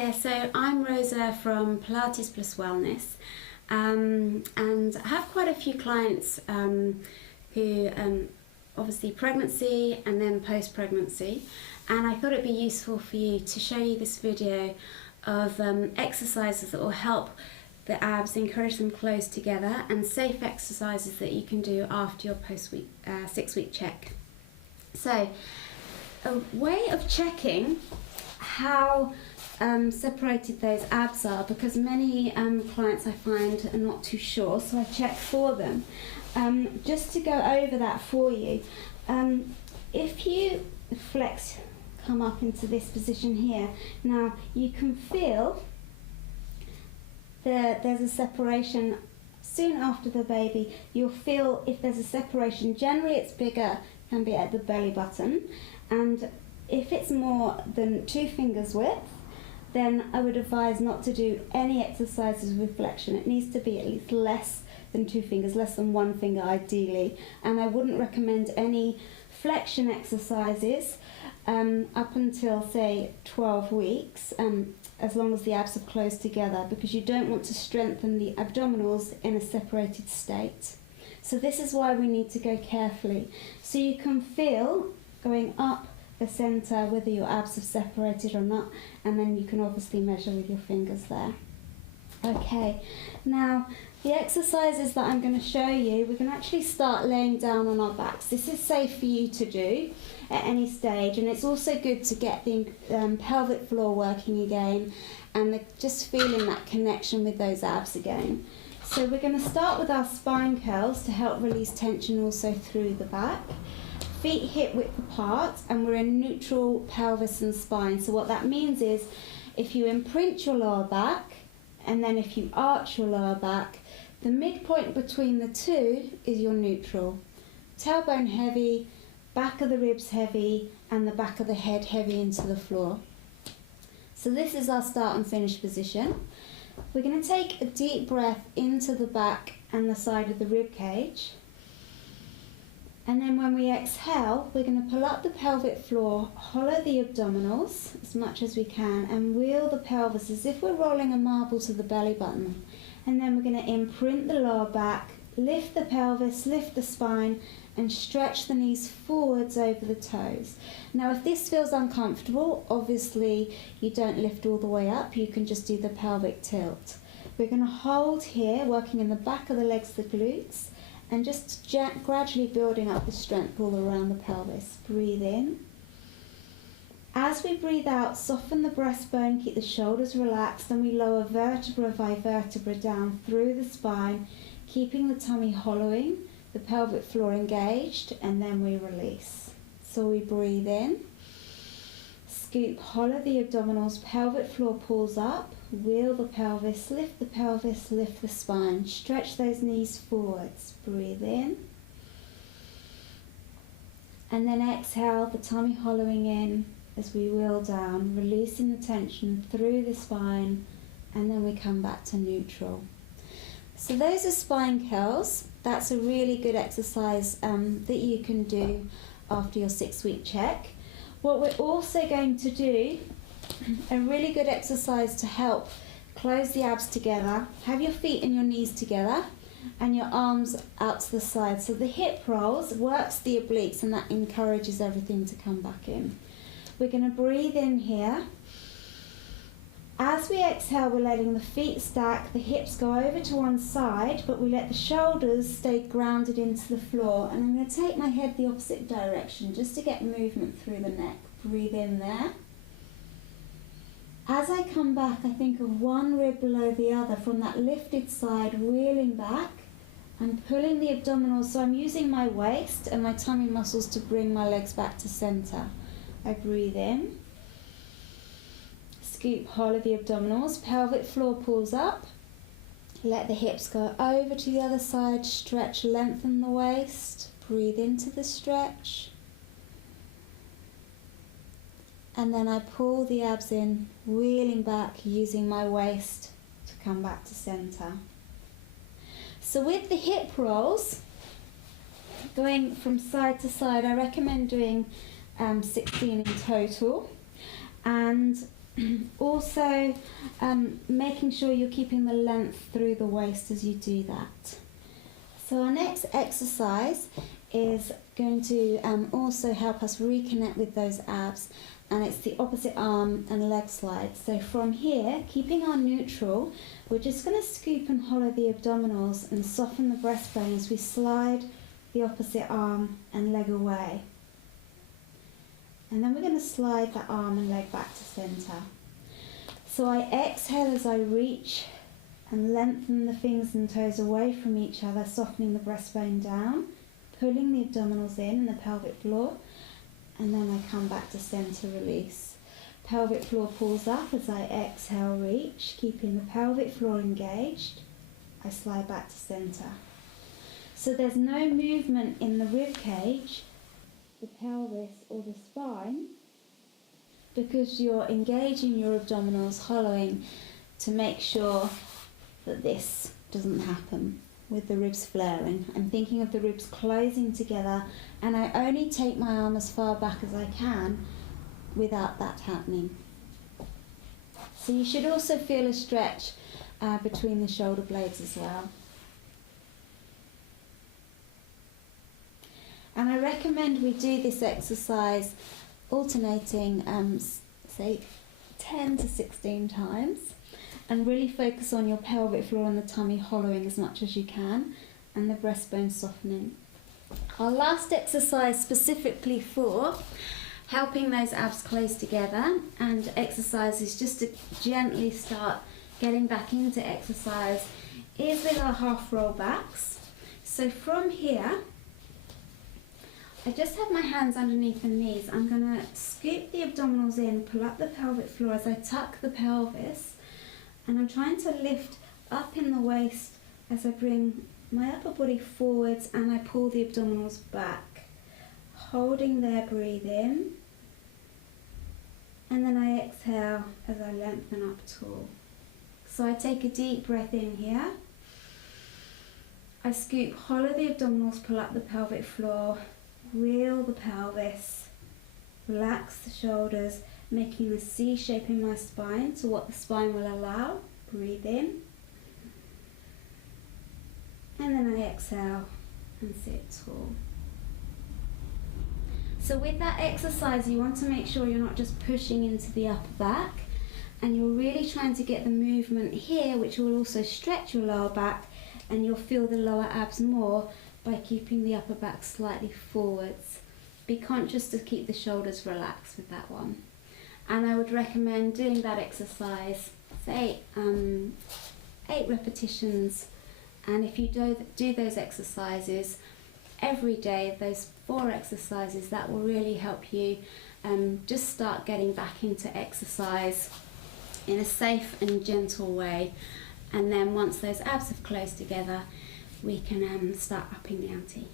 there, so I'm Rosa from Pilates Plus Wellness, and I have quite a few clients who obviously pregnancy and then post-pregnancy, and I thought it'd be useful for you to show you this video of exercises that will help the abs, encourage them close together, and safe exercises that you can do after your post-week 6-week check. So a way of checking how separated those abs are, because many clients I find are not too sure, so I check for them. Just to go over that for you, if you flex, come up into this position here, now you can feel there's a separation soon after the baby. You'll feel if there's a separation, generally it's bigger, can be at the belly button, and if it's more than 2 fingers width, then I would advise not to do any exercises with flexion. It needs to be at least less than 2 fingers, less than 1 finger ideally, and I wouldn't recommend any flexion exercises up until say 12 weeks, as long as the abs are close together, because you don't want to strengthen the abdominals in a separated state. So this is why we need to go carefully. So you can feel going up the center whether your abs have separated or not, and then you can obviously measure with your fingers there. Okay, now the exercises that I'm going to show you, we can actually start laying down on our backs. This is safe for you to do at any stage, and it's also good to get the pelvic floor working again, and just feeling that connection with those abs again. So we're going to start with our spine curls to help release tension also through the back. Feet hip width apart, and we're in neutral pelvis and spine. So what that means is if you imprint your lower back and then if you arch your lower back, the midpoint between the two is your neutral. Tailbone heavy, back of the ribs heavy, and the back of the head heavy into the floor. So this is our start and finish position. We're going to take a deep breath into the back and the side of the rib cage. And then when we exhale, we're going to pull up the pelvic floor, hollow the abdominals as much as we can, and wheel the pelvis as if we're rolling a marble to the belly button. And then we're going to imprint the lower back, lift the pelvis, lift the spine, and stretch the knees forwards over the toes. Now if this feels uncomfortable, obviously you don't lift all the way up, you can just do the pelvic tilt. We're going to hold here, working in the back of the legs, the glutes, and just gradually building up the strength all around the pelvis. Breathe in. As we breathe out, soften the breastbone, keep the shoulders relaxed, and we lower vertebra by vertebra down through the spine, keeping the tummy hollowing, the pelvic floor engaged, and then we release. So we breathe in, scoop, hollow the abdominals, pelvic floor pulls up, wheel the pelvis, lift the spine, stretch those knees forwards, breathe in, and then exhale, the tummy hollowing in as we wheel down, releasing the tension through the spine, and then we come back to neutral. So those are spine curls. That's a really good exercise that you can do after your 6-week check. What we're also going to do, a really good exercise to help close the abs together, have your feet and your knees together and your arms out to the side. So the hip rolls works the obliques, and that encourages everything to come back in. We're going to breathe in here. As we exhale, we're letting the feet stack, the hips go over to one side, but we let the shoulders stay grounded into the floor. And I'm going to take my head the opposite direction just to get movement through the neck. Breathe in there. As I come back, I think of one rib below the other from that lifted side, wheeling back and pulling the abdominals. So I'm using my waist and my tummy muscles to bring my legs back to center. I breathe in. Scoop, hollow the abdominals, pelvic floor pulls up, let the hips go over to the other side, stretch, lengthen the waist, breathe into the stretch, and then I pull the abs in, wheeling back, using my waist to come back to center. So with the hip rolls, going from side to side, I recommend doing 16 in total, and Also, making sure you're keeping the length through the waist as you do that. So our next exercise is going to also help us reconnect with those abs, and it's the opposite arm and leg slide. So from here, keeping our neutral, we're just going to scoop and hollow the abdominals and soften the breastbone as we slide the opposite arm and leg away. And then we're going to slide the arm and leg back to centre. So I exhale as I reach and lengthen the fingers and toes away from each other, softening the breastbone down, pulling the abdominals in and the pelvic floor, and then I come back to centre, release. Pelvic floor pulls up as I exhale, reach, keeping the pelvic floor engaged. I slide back to centre. So there's no movement in the rib cage, the pelvis or the spine, because you're engaging your abdominals, hollowing to make sure that this doesn't happen with the ribs flaring. I'm thinking of the ribs closing together, and I only take my arm as far back as I can without that happening. So you should also feel a stretch between the shoulder blades as well. And I recommend we do this exercise alternating, say 10 to 16 times, and really focus on your pelvic floor and the tummy hollowing as much as you can, and the breastbone softening. Our last exercise specifically for helping those abs close together, and exercises just to gently start getting back into exercise, is with our half roll backs. So from here, I just have my hands underneath the knees. I'm going to scoop the abdominals in, pull up the pelvic floor as I tuck the pelvis, and I'm trying to lift up in the waist as I bring my upper body forwards and I pull the abdominals back. Holding there, breathe in, and then I exhale as I lengthen up tall. So I take a deep breath in here. I scoop, hollow the abdominals, pull up the pelvic floor, wheel the pelvis, relax the shoulders, making a C shape in my spine to what the spine will allow. Breathe in, and then I exhale and sit tall. So with that exercise, you want to make sure you're not just pushing into the upper back, and you're really trying to get the movement here, which will also stretch your lower back, and you'll feel the lower abs more by keeping the upper back slightly forwards. Be conscious to keep the shoulders relaxed with that one. And I would recommend doing that exercise, say 8 repetitions. And if you do those exercises every day, those 4 exercises, that will really help you just start getting back into exercise in a safe and gentle way. And then once those abs have closed together, we can start upping the ante.